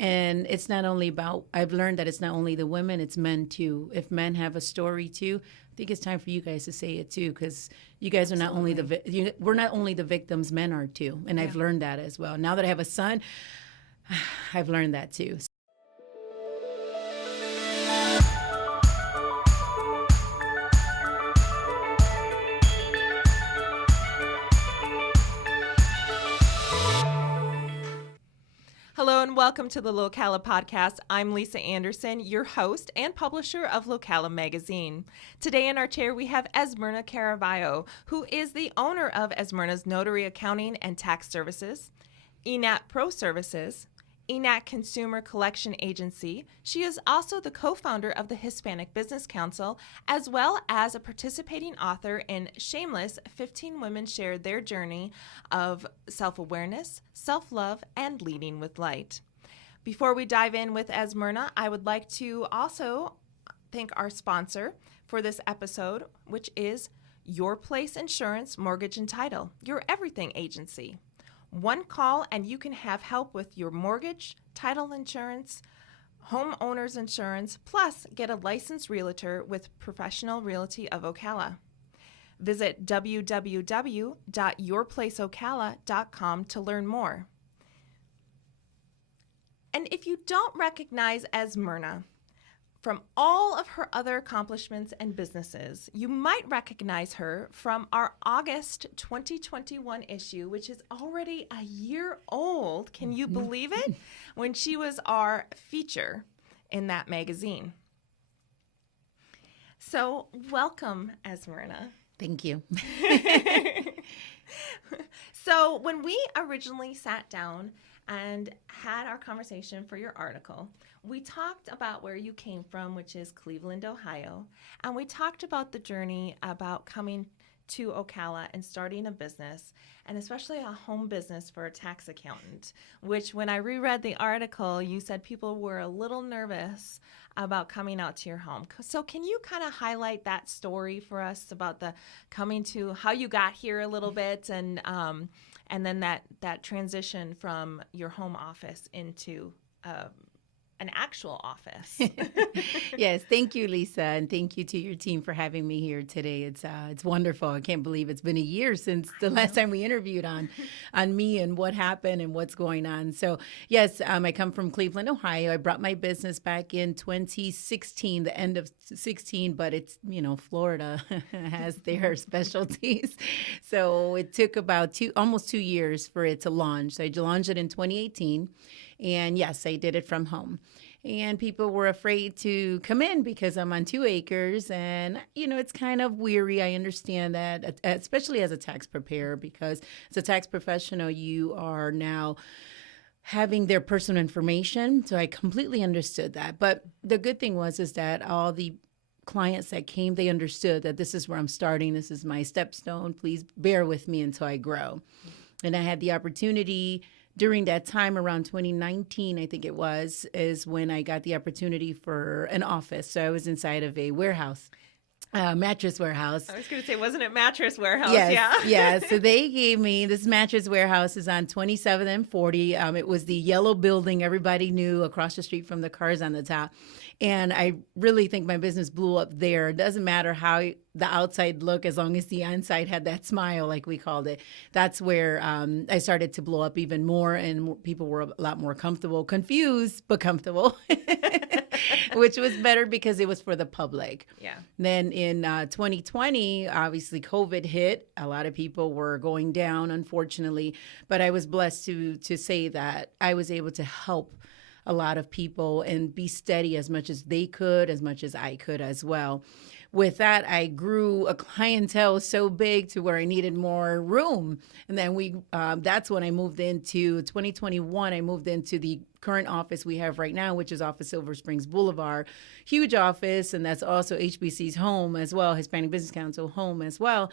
And it's not only about, I've learned that it's not only the women, it's men too. If men have a story too, I think it's time for you guys to say it too, because you guys are not only we're not only the victims, men are too. And I've learned that as well. Now that I have a son, I've learned that too. Hello and welcome to the Locala podcast. I'm Lisa Anderson, your host and publisher of Locala magazine. Today in our chair we have Esmirna Caraballo, who is the owner of Esmirna's Notary Accounting and Tax Services, ENAT Pro Services, ENAT Consumer Collection Agency. She is also the co-founder of the Hispanic Business Council, as well as a participating author in Shameless, 15 Women Shared Their Journey of Self-Awareness, Self-Love, and Leading with Light. Before we dive in with Esmirna, I would like to also thank our sponsor for this episode, which is Your Place Insurance, Mortgage and Title, your everything agency. One call and you can have help with your mortgage, title insurance, homeowner's insurance, plus get a licensed realtor with Professional Realty of Ocala. Visit www.yourplaceocala.com to learn more. And if you don't recognize Esmirna from all of her other accomplishments and businesses, you might recognize her from our August 2021 issue, which is already a year old. Can you believe it? When she was our feature in that magazine. So welcome, Esmirna. Thank you. So when we originally sat down and had our conversation for your article, we talked about where you came from, which is Cleveland, Ohio, and we talked about the journey about coming to Ocala and starting a business, and especially a home business for a tax accountant, which when I reread the article, you said people were a little nervous about coming out to your home. So can you kind of highlight that story for us about the coming to, how you got here a little bit, and then that transition from your home office into an actual office. Yes, thank you, Lisa, and thank you to your team for having me here today. It's wonderful. I can't believe it's been a year since the last time we interviewed on me and what happened and what's going on. So yes, I come from Cleveland, Ohio. I brought my business back in 2016, the end of 16, but it's, Florida has their specialties. So it took about almost 2 years for it to launch. So I launched it in 2018. And yes, I did it from home. And people were afraid to come in because I'm on 2 acres. And, it's kind of weary. I understand that, especially as a tax preparer, because as a tax professional, you are now having their personal information. So I completely understood that. But the good thing is that all the clients that came, they understood that this is where I'm starting. This is my stepstone. Please bear with me until I grow. And I had the opportunity during that time, around 2019, I think it was, is when I got the opportunity for an office. So I was inside of a warehouse, mattress warehouse. I was going to say, wasn't it mattress warehouse? Yes, Yeah. Yeah. So they gave me this mattress warehouse is on 27th and 40. It was the yellow building everybody knew across the street from the cars on the top. And I really think my business blew up there. It doesn't matter how the outside look, as long as the inside had that smile, like we called it. That's where I started to blow up even more, and people were a lot more comfortable, confused, but comfortable, which was better because it was for the public. Yeah. Then in 2020, obviously COVID hit. A lot of people were going down, unfortunately, but I was blessed to say that I was able to help a lot of people and be steady as much as they could, as much as I could as well. With that, I grew a clientele so big to where I needed more room. And then that's when I moved into 2021. I moved into the current office we have right now, which is off of Silver Springs Boulevard. Huge office, and that's also HBC's home as well, Hispanic Business Council home as well.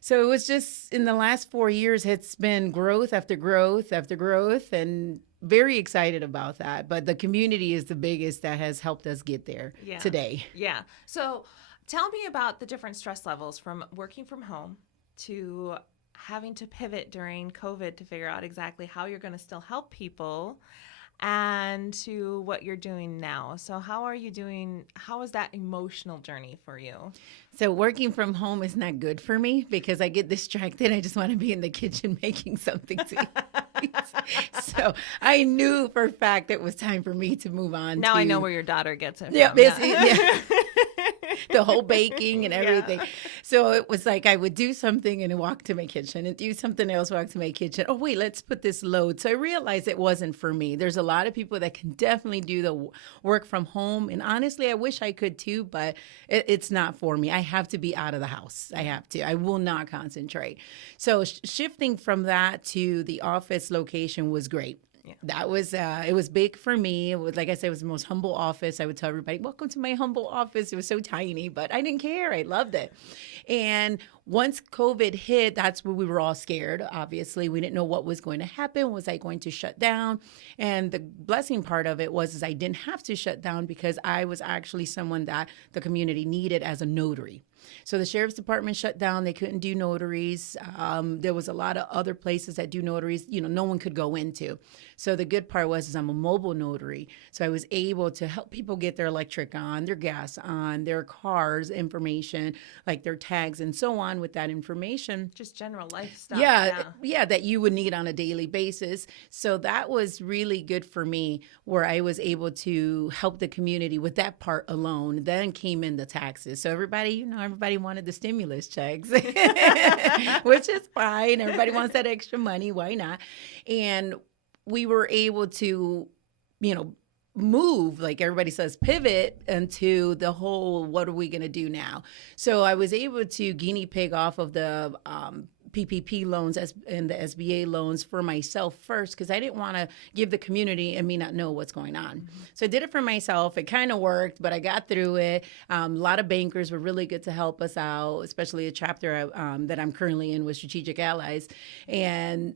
So it was just, in the last 4 years, it's been growth after growth after growth, and very excited about that. But the community is the biggest that has helped us get there today. Yeah. So tell me about the different stress levels from working from home to having to pivot during COVID to figure out exactly how you're going to still help people and to what you're doing now. So how are you doing? How is that emotional journey for you? So working from home is not good for me because I get distracted. I just want to be in the kitchen making something to eat. So I knew for a fact it was time for me to move on. Now I know where your daughter gets it Yeah, from. yeah. The whole baking and everything. Yeah. So it was like I would do something and walk to my kitchen and do something else, walk to my kitchen. Oh, wait, let's put this load. So I realized it wasn't for me. There's a lot of people that can definitely do the work from home. And honestly, I wish I could too, but it's not for me. I have to be out of the house. I have to. I will not concentrate. So shifting from that to the office location was great. Yeah. That was, it was big for me. It was, like I said, it was the most humble office. I would tell everybody, welcome to my humble office. It was so tiny, but I didn't care. I loved it. And once COVID hit, that's where we were all scared. Obviously, we didn't know what was going to happen. Was I going to shut down? And the blessing part of it was I didn't have to shut down because I was actually someone that the community needed as a notary. So the sheriff's department shut down. They couldn't do notaries. There was a lot of other places that do notaries, no one could go into. So the good part was I'm a mobile notary. So I was able to help people get their electric on, their gas on, their cars information, like their tags and so on with that information. Just general life stuff. Yeah, that you would need on a daily basis. So that was really good for me where I was able to help the community with that part alone. Then came in the taxes. So everybody wanted the stimulus checks, which is fine. Everybody wants that extra money. Why not? And we were able to, move, like everybody says, pivot into the whole, what are we going to do now? So I was able to guinea pig off of the PPP loans and the SBA loans for myself first because I didn't want to give the community and me not know what's going on. Mm-hmm. So I did it for myself. It kind of worked, but I got through it. A lot of bankers were really good to help us out, especially a chapter that I'm currently in with Strategic Allies. And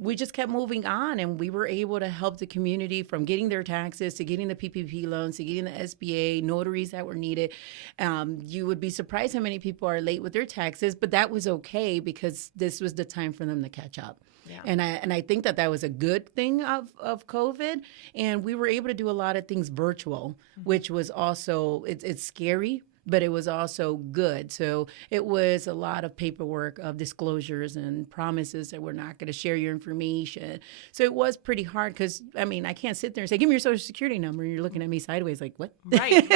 we just kept moving on, and we were able to help the community from getting their taxes to getting the PPP loans to getting the SBA notaries that were needed. You would be surprised how many people are late with their taxes, but that was okay because this was the time for them to catch up. Yeah. And I think that was a good thing of COVID, and we were able to do a lot of things virtual, which was also it's scary. But it was also good. So it was a lot of paperwork of disclosures and promises that we're not going to share your information. So it was pretty hard because, I can't sit there and say, give me your social security number. And you're looking at me sideways like, what? Right.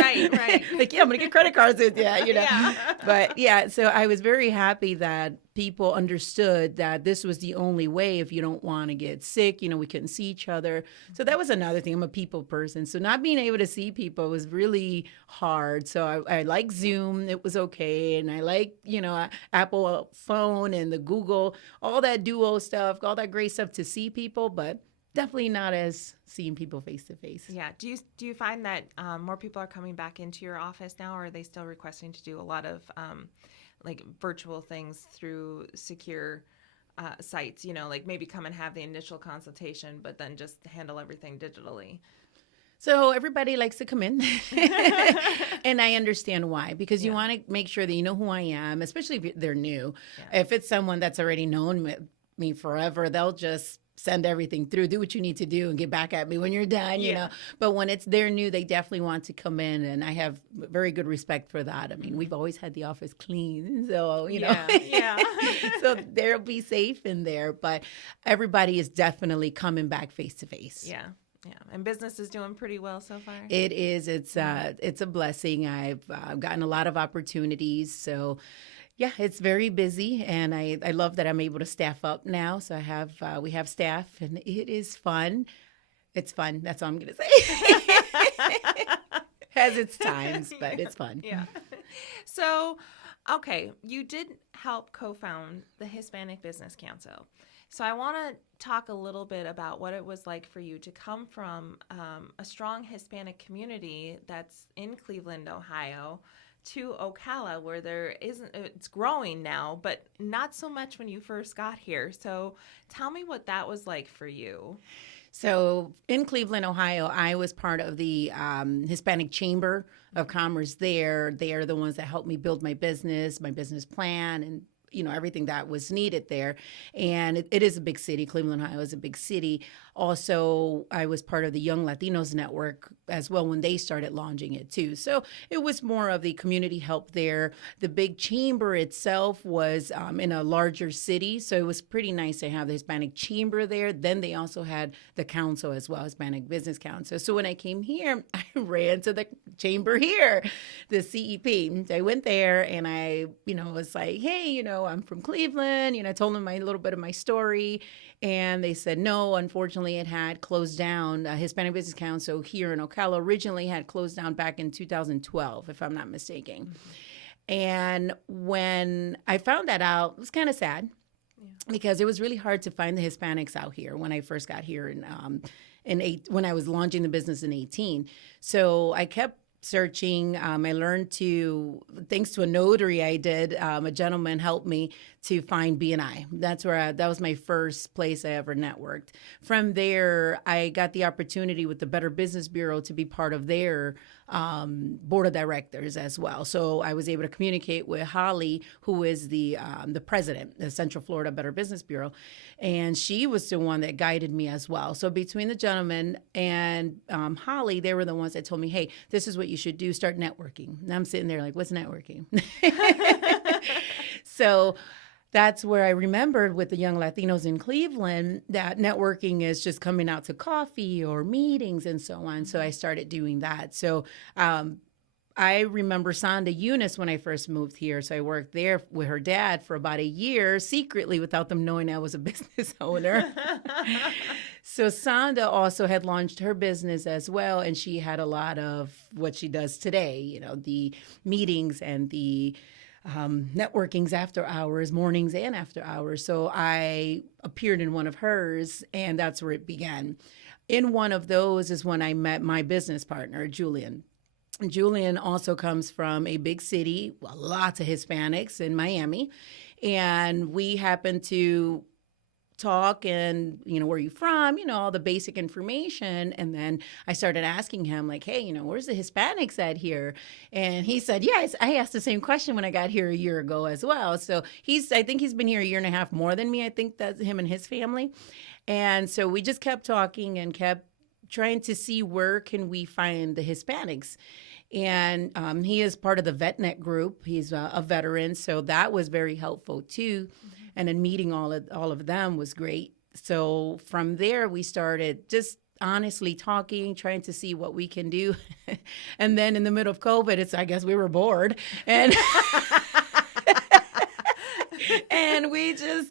Like, yeah, I'm going to get credit cards with you, Yeah. But yeah, so I was very happy that people understood that this was the only way if you don't want to get sick. We couldn't see each other. So that was another thing. I'm a people person. So not being able to see people was really hard. So I like Zoom. It was okay. And I like, Apple phone and the Google, all that duo stuff, all that great stuff to see people, but definitely not as seeing people face to face. Yeah. Do you find that more people are coming back into your office now, or are they still requesting to do a lot of like virtual things through secure sites, like maybe come and have the initial consultation, but then just handle everything digitally? So everybody likes to come in, and I understand why, because you want to make sure that you know who I am, especially if they're new. Yeah. If it's someone that's already known me forever, they'll just send everything through, do what you need to do, and get back at me when you're done, you know. But when they're new, they definitely want to come in, and I have very good respect for that. We've always had the office clean, so, so they'll be safe in there. But everybody is definitely coming back face to face. Yeah. Yeah, and business is doing pretty well so far. It is. It's a blessing. I've gotten a lot of opportunities. So, yeah, it's very busy, and I love that I'm able to staff up now. So we have staff, and it is fun. It's fun. That's all I'm going to say. Has its times, but it's fun. Yeah. So, okay, you did help co-found the Hispanic Business Council. So I want to talk a little bit about what it was like for you to come from a strong Hispanic community that's in Cleveland, Ohio, to Ocala, where it's growing now, but not so much when you first got here. So tell me what that was like for you. So in Cleveland, Ohio, I was part of the Hispanic Chamber of Commerce there. They are the ones that helped me build my business plan, and everything that was needed there. And it is a big city. Cleveland, Ohio is a big city. also I was part of the Young Latinos Network as well when they started launching it too. So it was more of the community help there. The big chamber itself was in a larger city, so it was pretty nice to have the Hispanic Chamber there. Then they also had the council as well, Hispanic Business Council. So when I came here, I ran to the chamber here, the CEP. So I went there and I, was like, hey, I'm from Cleveland. I told them a little bit of my story. And they said, no, unfortunately, it had closed down. Hispanic Business Council here in Ocala originally had closed down back in 2012, if I'm not mistaken. Mm-hmm. And when I found that out, it was kind of sad because it was really hard to find the Hispanics out here when I first got here when I was launching the business in 2018. So I kept searching. I learned thanks to a notary I did, a gentleman helped me to find BNI. That was my first place I ever networked. From there, I got the opportunity with the Better Business Bureau to be part of their board of directors as well. So I was able to communicate with Holly, who is the president, the Central Florida Better Business Bureau, and she was the one that guided me as well. So between the gentleman and Holly, they were the ones that told me, hey, this is what you should do, start networking. And I'm sitting there like, what's networking? So that's where I remembered with the Young Latinos in Cleveland that networking is just coming out to coffee or meetings and so on. So I started doing that. So I remember Sonda Eunice when I first moved here. So I worked there with her dad for about a year, secretly without them knowing I was a business owner. So Sonda also had launched her business as well. And she had a lot of what she does today, the meetings and the networkings after hours, mornings and after hours. So I appeared in one of hers, and that's where it began. In one of those is when I met my business partner, Julian. Julian also comes from a big city, lots of Hispanics in Miami, and we happened to talk and, where are you from? All the basic information. And then I started asking him like, hey, where's the Hispanics at here? And he said, yes, I asked the same question when I got here a year ago as well. So I think he's been here a year and a half more than me. I think that's him and his family. And so we just kept talking and kept trying to see where can we find the Hispanics. And he is part of the VetNet group. He's a veteran, so that was very helpful too. Mm-hmm. And then meeting all of them was great. So from there, we started just honestly talking, trying to see what we can do. And then in the middle of COVID, I guess we were bored. And, and we just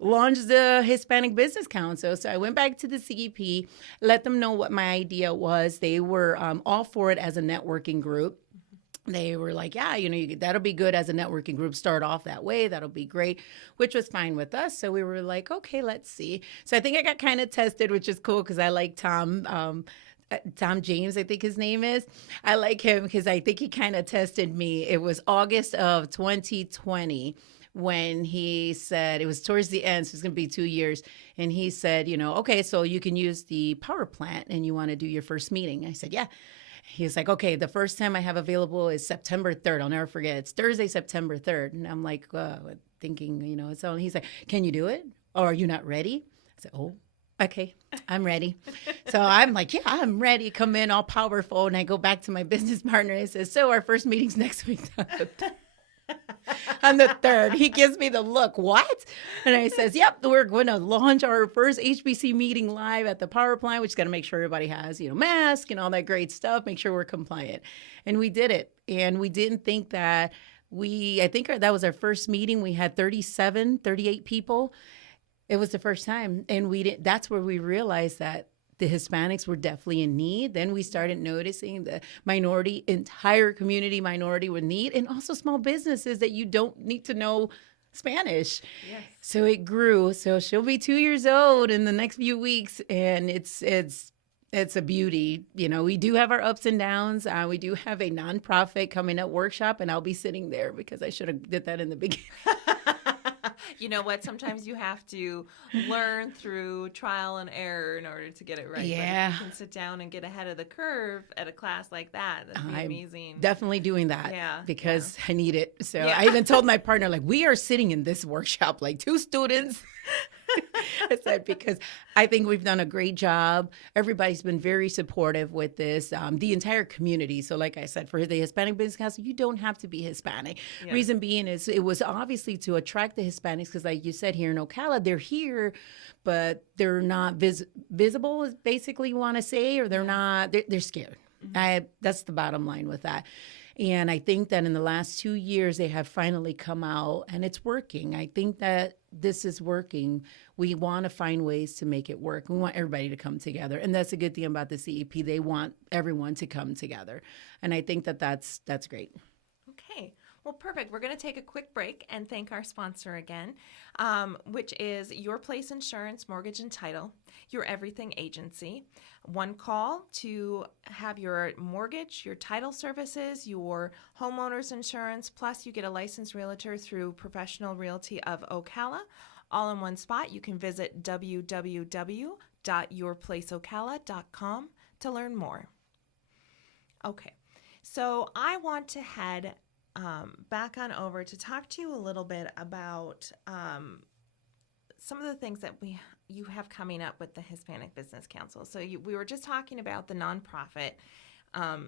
launched the Hispanic Business Council. So I went back to the CEP, let them know what my idea was. They were all for it as a networking group. They were like, yeah, that'll be good as a networking group. Start off that way. That'll be great, which was fine with us. So we were like, okay, let's see. So I think I got kind of tested, which is cool because I like Tom James, I think his name is. I like him because I think he kind of tested me. It was August of 2020 when he said, it was towards the end, so it's going to be 2 years. And he said, okay, so you can use the power plant and you want to do your first meeting. I said, yeah. He was like, okay, the first time I have available is September 3rd. I'll never forget. It's Thursday, September 3rd. And I'm like, thinking, so he's like, can you do it? Or are you not ready? I said, oh, okay, I'm ready. So I'm like, yeah, I'm ready. Come in all powerful. And I go back to my business partner and says, so our first meeting's next week. On the 3rd, he gives me the look, what? And I says, yep, we're going to launch our first HBC meeting live at the power plant, which got to make sure everybody has, mask and all that great stuff, make sure we're compliant. And we did it. And we didn't think that I think that was our first meeting. We had 38 people. It was the first time. And that's where we realized that the Hispanics were definitely in need. Then we started noticing the entire community minority were in need, and also small businesses that you don't need to know Spanish. Yes. So it grew. So she'll be 2 years old in the next few weeks, and it's a beauty. We do have our ups and downs. We do have a nonprofit coming up workshop, and I'll be sitting there because I should have did that in the beginning. You know what? Sometimes you have to learn through trial and error in order to get it right. Yeah. But if you can sit down and get ahead of the curve at a class like that, that'd be amazing. Definitely doing that because I need it. So yeah. I even told my partner, we are sitting in this workshop, 2 students. I said, because I think we've done a great job. Everybody's been very supportive with this, the entire community. So like I said, for the Hispanic Business Council, you don't have to be Hispanic. Yeah. Reason being is it was obviously to attract the Hispanics because like you said, here in Ocala, they're here, but they're not visible, is basically you want to say, or they're scared. That's the bottom line with that. And I think that in the last 2 years, they have finally come out and it's working. I think that this is working. We want to find ways to make it work. We want everybody to come together. And that's a good thing about the CEP. They want everyone to come together. And I think that that's great. Okay. Well, perfect. We're going to take a quick break and thank our sponsor again, which is Your Place Insurance, Mortgage and Title, your everything agency. One call to have your mortgage, your title services, your homeowner's insurance, plus you get a licensed realtor through Professional Realty of Ocala. All in one spot. You can visit www.yourplaceocala.com to learn more. Okay. So I want to head back on over to talk to you a little bit about some of the things that you have coming up with the Hispanic Business Council. So we were just talking about the nonprofit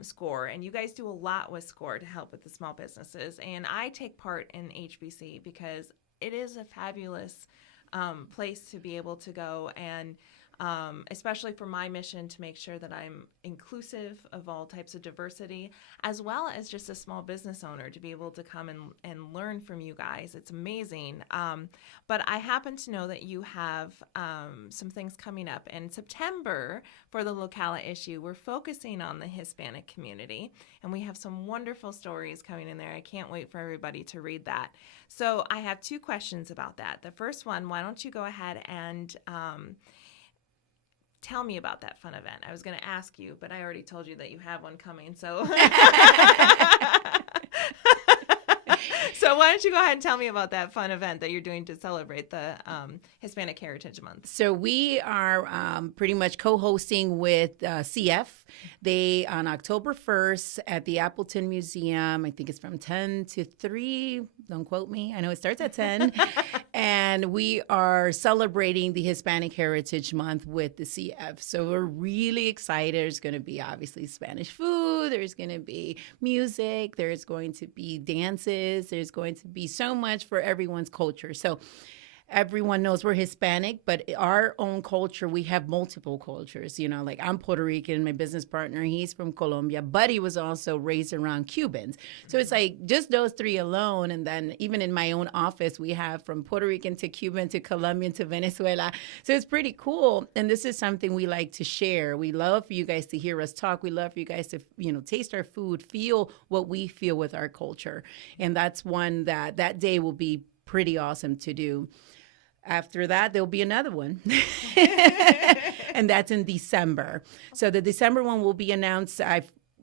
SCORE, and you guys do a lot with SCORE to help with the small businesses. And I take part in HBC because it is a fabulous place to be able to go and especially for my mission to make sure that I'm inclusive of all types of diversity, as well as just a small business owner to be able to come and learn from you guys. It's amazing. But I happen to know that you have some things coming up in September for the Locala issue. We're focusing on the Hispanic community, and we have some wonderful stories coming in there. I can't wait for everybody to read that. So I have two questions about that. The first one, why don't you go ahead and tell me about that fun event. I was going to ask you, but I already told you that you have one coming. So, so why don't you go ahead and tell me about that fun event that you're doing to celebrate the Hispanic Heritage Month? So we are pretty much co-hosting with CF. They, on October 1st at the Appleton Museum, I think it's from 10 to 3. Don't quote me. I know it starts at 10. And we are celebrating the Hispanic Heritage Month with the CF. So we're really excited. There's going to be obviously Spanish food. There's going to be music. There's going to be dances. There's going to be so much for everyone's culture. So everyone knows we're Hispanic, but our own culture, we have multiple cultures. You know, like I'm Puerto Rican, my business partner, he's from Colombia, but he was also raised around Cubans. So it's like just those three alone. And then even in my own office, we have from Puerto Rican to Cuban to Colombian to Venezuela. So it's pretty cool. And this is something we like to share. We love for you guys to hear us talk. We love for you guys to, taste our food, feel what we feel with our culture. And that's one that day will be pretty awesome to do. After that, there'll be another one, and that's in December. So the December one will be announced.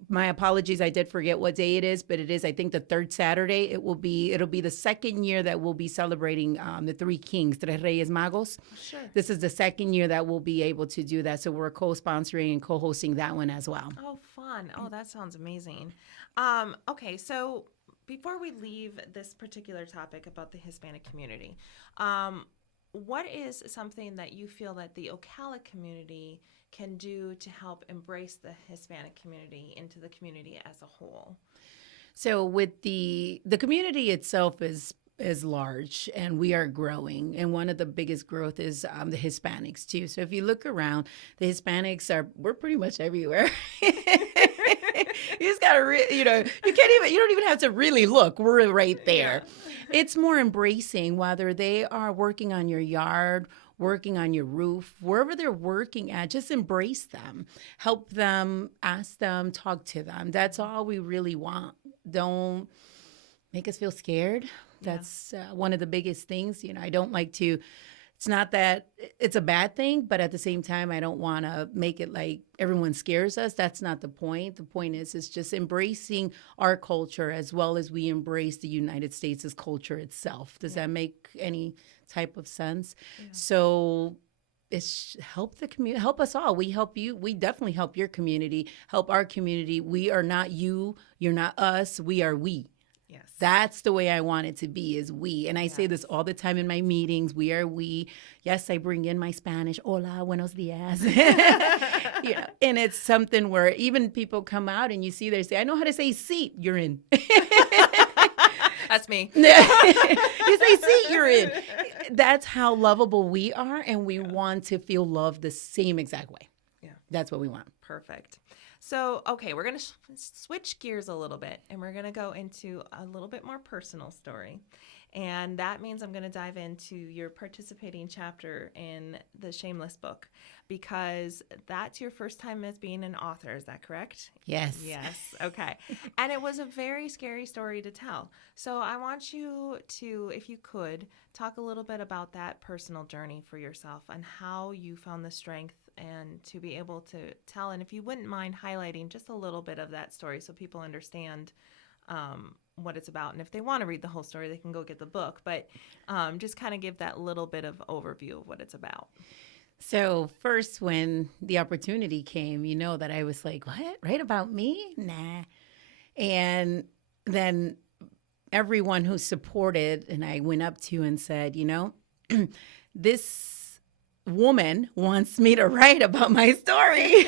My apologies, I did forget what day it is, but it is, I think, the third Saturday. It'll be the second year that we'll be celebrating the Three Kings, Tres Reyes Magos. Sure. This is the second year that we'll be able to do that. So we're co-sponsoring and co-hosting that one as well. Oh, fun. Oh, that sounds amazing. Okay, so before we leave this particular topic about the Hispanic community, what is something that you feel that the Ocala community can do to help embrace the Hispanic community into the community as a whole? So with the community itself is large, and we are growing. And one of the biggest growth is the Hispanics too. So if you look around, the Hispanics we're pretty much everywhere. You just gotta, you don't even have to really look. We're right there. Yeah. It's more embracing, whether they are working on your yard, working on your roof, wherever they're working at, just embrace them, help them, ask them, talk to them. That's all we really want. Don't make us feel scared. That's one of the biggest things. I don't like to, it's not that it's a bad thing, but at the same time, I don't want to make it like everyone scares us. That's not the point. The point is just embracing our culture as well as we embrace the United States' culture itself. Does that make any type of sense? Yeah. So it's help the community, help us all. We help you. We definitely help your community, help our community. We are not you. You're not us. We are we. Yes. That's the way I want it to be, is we. And I say this all the time in my meetings. We are we. Yes, I bring in my Spanish. Hola, buenos dias. Yeah. And it's something where even people come out and you see they say, I know how to say seat, you're in. That's me. You say seat, you're in. That's how lovable we are. And we want to feel loved the same exact way. Yeah. That's what we want. Perfect. So, okay, we're going to switch gears a little bit, and we're going to go into a little bit more personal story. And that means I'm going to dive into your participating chapter in the Shameless book, because that's your first time as being an author. Is that correct? Yes. Yes. Okay. And it was a very scary story to tell. So I want you to, if you could, talk a little bit about that personal journey for yourself and how you found the strength and to be able to tell. And if you wouldn't mind highlighting just a little bit of that story so people understand what it's about. And if they want to read the whole story, they can go get the book. But just kind of give that little bit of overview of what it's about. So first, when the opportunity came, you know that I was like, what? Write about me? Nah. And then everyone who supported, and I went up to and said, you know, this woman wants me to write about my story.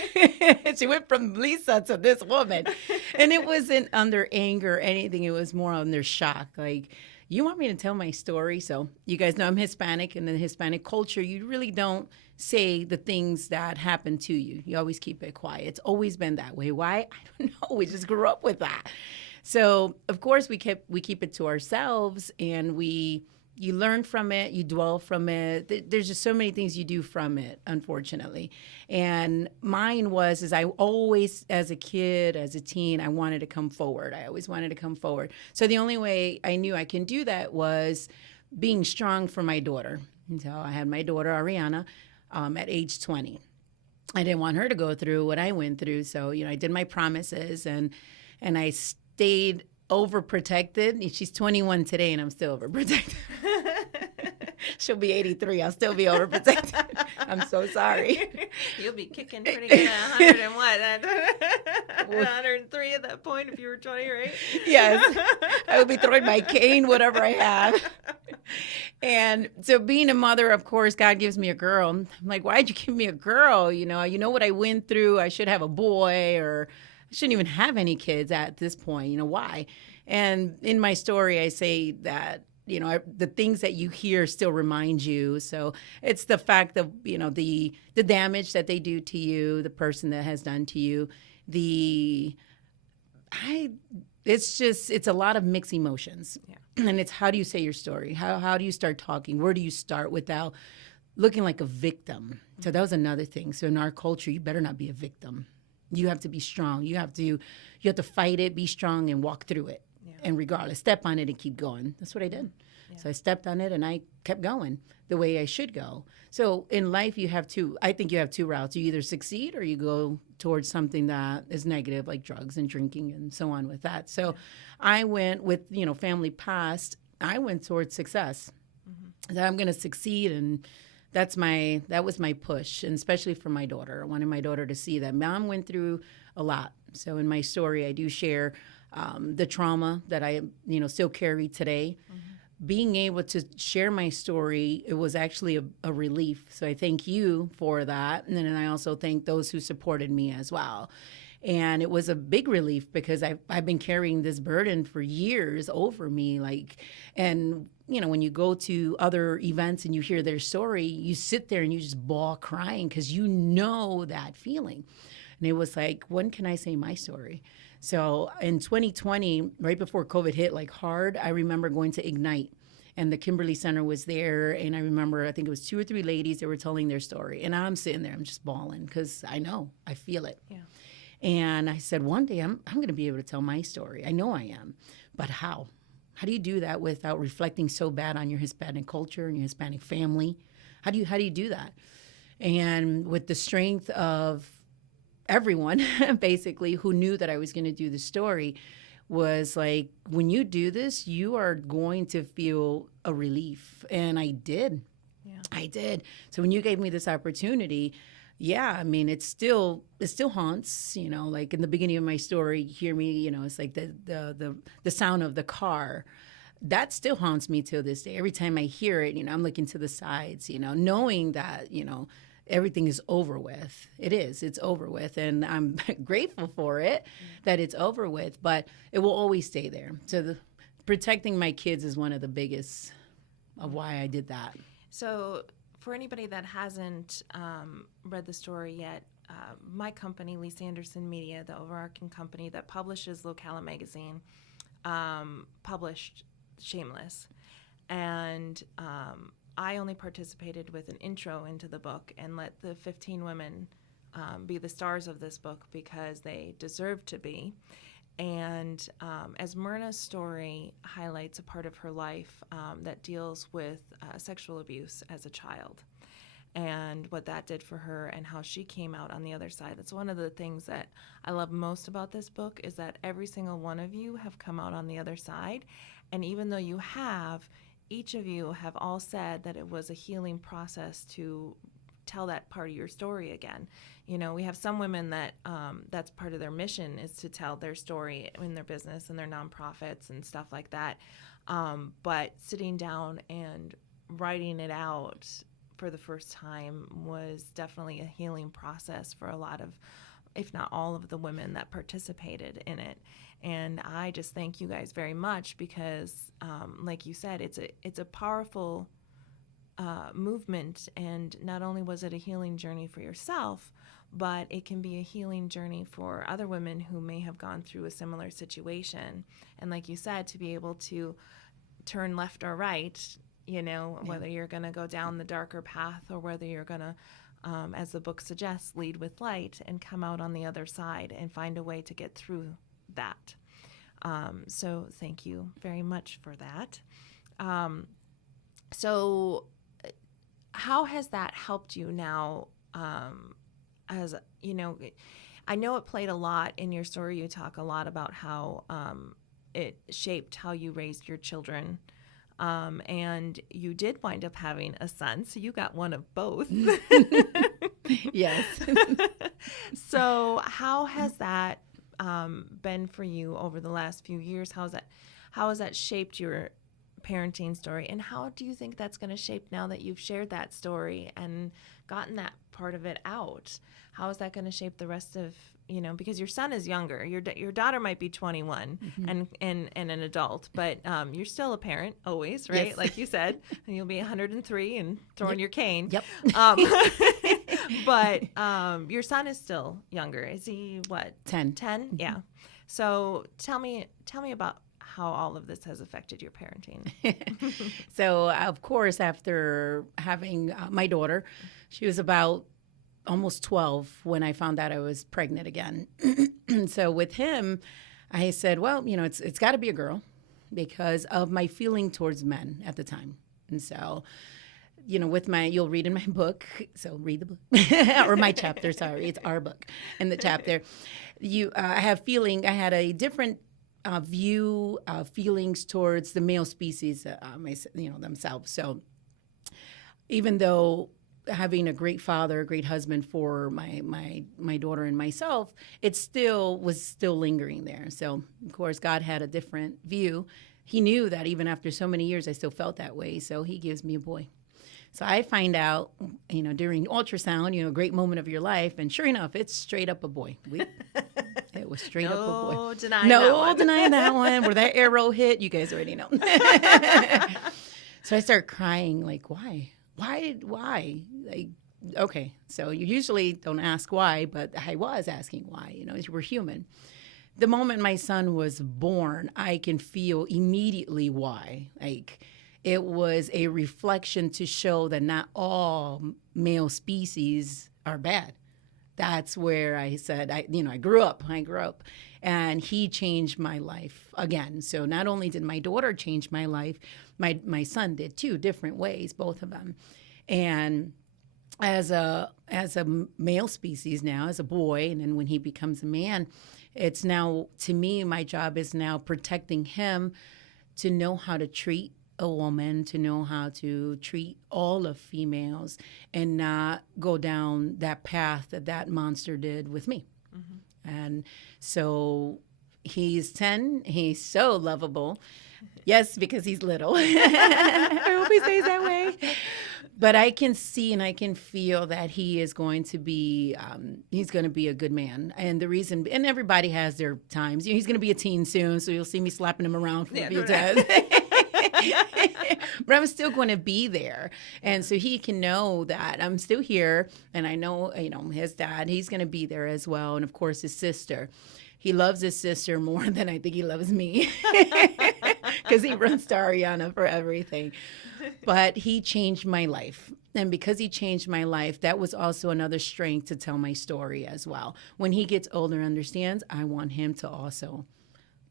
She went from Lisa to this woman. And it wasn't under anger or anything. It was more under shock. Like, you want me to tell my story? So you guys know I'm Hispanic, and in the Hispanic culture, you really don't say the things that happen to you. You always keep it quiet. It's always been that way. Why? I don't know. We just grew up with that. So of course we keep it to ourselves, and you learn from it, you dwell from it. There's just so many things you do from it, unfortunately. And mine is I always, as a kid, as a teen, I wanted to come forward. I always wanted to come forward. So the only way I knew I can do that was being strong for my daughter. And so I had my daughter, Ariana, at age 20. I didn't want her to go through what I went through. So, I did my promises, and I stayed overprotected. She's 21 today, and I'm still overprotected. She'll be 83. I'll still be overprotected. I'm so sorry. You'll be kicking pretty good at 100 and what? 103 at that point if you were 20, right? Yes. I would be throwing my cane, whatever I have. And so being a mother, of course, God gives me a girl. I'm like, why'd you give me a girl? You know what I went through. I should have a boy, or I shouldn't even have any kids at this point. Why? And in my story, I say that, the things that you hear still remind you. So it's the fact of, the damage that they do to you, the person that has done to you, it's a lot of mixed emotions. Yeah. And it's, how do you say your story? How do you start talking? Where do you start without looking like a victim? So that was another thing. So in our culture, you better not be a victim. You have to be strong. You have to fight it, be strong, and walk through it. Yeah. And regardless, step on it and keep going. That's what I did. Yeah. So I stepped on it and I kept going the way I should go. So in life, I think you have two routes. You either succeed or you go towards something that is negative, like drugs and drinking and so on with that. So I went with, family past, I went towards success. Mm-hmm. That I'm going to succeed, and that was my push, and especially for my daughter. I wanted my daughter to see that Mom went through a lot. So in my story, I do share the trauma that I, still carry today. Mm-hmm. Being able to share my story, it was actually a relief. So I thank you for that. And then I also thank those who supported me as well. And it was a big relief because I've been carrying this burden for years over me. And when you go to other events and you hear their story, you sit there and you just bawl crying because you know that feeling. And it was like, when can I say my story? So in 2020, right before COVID hit hard, I remember going to Ignite. And the Kimberly Center was there. And I remember, I think it was 2 or 3 ladies that were telling their story. And I'm sitting there, I'm just bawling because I feel it. Yeah. And I said, one day I'm going to be able to tell my story. I know I am. But how? How do you do that without reflecting so bad on your Hispanic culture and your Hispanic family? How do you do that? And with the strength of everyone, basically, who knew that I was going to do the story, was like, when you do this, you are going to feel a relief. And I did. Yeah. I did. So when you gave me this opportunity, Yeah, I mean, it still haunts, like in the beginning of my story, you hear me, it's like the sound of the car. That still haunts me till this day. Every time I hear it, I'm looking to the sides, knowing that, everything is over with. It's over with. And I'm grateful for it that it's over with, but it will always stay there. So protecting my kids is one of the biggest of why I did that. So for anybody that hasn't read the story yet, my company, Lisa Anderson Media, the overarching company that publishes Locala magazine, published Shameless. And I only participated with an intro into the book and let the 15 women be the stars of this book because they deserve to be. And Esmirna's story highlights a part of her life that deals with sexual abuse as a child and what that did for her and how she came out on the other side. That's one of the things that I love most about this book is that every single one of you have come out on the other side. And even though you have, each of you have all said that it was a healing process to tell that part of your story again. We have some women that that's part of their mission is to tell their story in their business and their nonprofits and stuff like that. But sitting down and writing it out for the first time was definitely a healing process for a lot of, if not all of the women that participated in it. And I just thank you guys very much because, like you said, it's a powerful movement, and not only was it a healing journey for yourself, but it can be a healing journey for other women who may have gone through a similar situation. And like you said, to be able to turn left or right, whether you're going to go down the darker path or whether you're going to, as the book suggests, lead with light and come out on the other side and find a way to get through that. So thank you very much for that. So how has that helped you now? As I know it played a lot in your story. You talk a lot about how it shaped how you raised your children. And you did wind up having a son, so you got one of both. Yes. So how has that been for you over the last few years? How has that shaped your parenting story, and how do you think that's going to shape now that you've shared that story and gotten that part of it out? How is that going to shape the rest of, because your son is younger, your daughter might be 21 and an adult, but you're still a parent always, right? Yes. Like you said, and you'll be 103 and throwing your cane. Yep. But your son is still younger. Is he what? 10. 10? Mm-hmm. Yeah. So tell me about how all of this has affected your parenting. So, of course, after having my daughter, she was about almost 12 when I found out I was pregnant again. So with him, I said, well, it's got to be a girl because of my feeling towards men at the time. And so, with you'll read in my book, so read the book, or my chapter, sorry, it's our book. In the chapter, I had a different view of feelings towards the male species, themselves. So even though having a great father, a great husband for my daughter and myself, it was still lingering there. So of course God had a different view. He knew that even after so many years, I still felt that way. So he gives me a boy. So I find out, during ultrasound, a great moment of your life. And sure enough, it's straight up a boy. It was straight up a boy. No denying that one. Where that arrow hit, you guys already know. So I start crying, like, why? Why? Like, okay. So you usually don't ask why, but I was asking why. We're human. The moment my son was born, I can feel immediately why. Like, it was a reflection to show that not all male species are bad. That's where I said, I grew up, and he changed my life again. So not only did my daughter change my life, my son did too, different ways, both of them. And as a male species now, as a boy, and then when he becomes a man, it's now, to me, my job is now protecting him to know how to treat a woman to know how to treat all of females and not go down that path that monster did with me. And so he's 10. He's so lovable. Yes, because he's little. I hope he stays that way. But I can see and I can feel that he is going to be, he's going to be a good man. And the reason, and everybody has their times. He's going to be a teen soon, so you'll see me slapping him around for a few times. But I'm still going to be there. And so he can know that I'm still here. And I know, his dad, he's going to be there as well. And of course, his sister. He loves his sister more than I think he loves me because he runs to Ariana for everything. But he changed my life. And because he changed my life, that was also another strength to tell my story as well. When he gets older and understands, I want him to also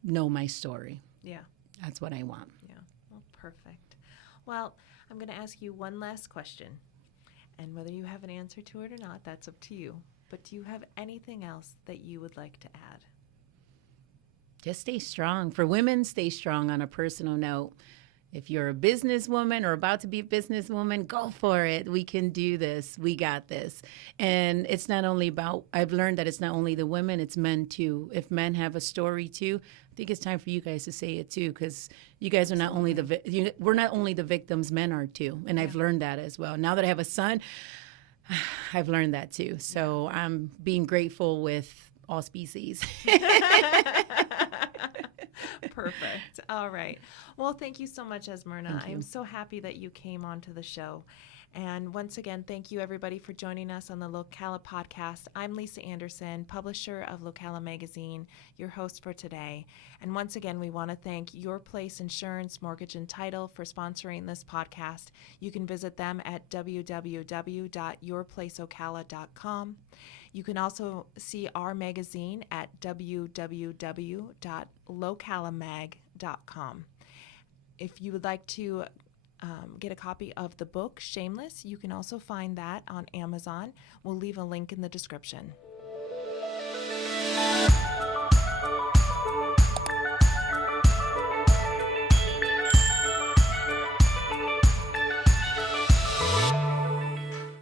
know my story. Yeah. That's what I want. Yeah. Well, perfect. Well, I'm going to ask you one last question. And whether you have an answer to it or not, that's up to you. But do you have anything else that you would like to add? Just stay strong. For women, stay strong on a personal note. If you're a businesswoman or about to be a businesswoman, go for it. We can do this. We got this. And it's not only about, I've learned that it's not only the women, it's men too. If men have a story too, I think it's time for you guys to say it too, because you guys are not only we're not only the victims, men are too. And I've learned that as well. Now that I have a son, I've learned that too. So I'm being grateful with all species. Perfect. All right. Well, thank you so much, Esmirna. Thank you. I'm so happy that you came onto the show. And once again, thank you everybody for joining us on the Locala podcast. I'm Lisa Anderson, publisher of Locala magazine, your host for today. And once again, we want to thank Your Place Insurance, Mortgage and Title for sponsoring this podcast. You can visit them at www.yourplaceocala.com. You can also see our magazine at www.localamag.com. If you would like to get a copy of the book, Shameless, you can also find that on Amazon. We'll leave a link in the description.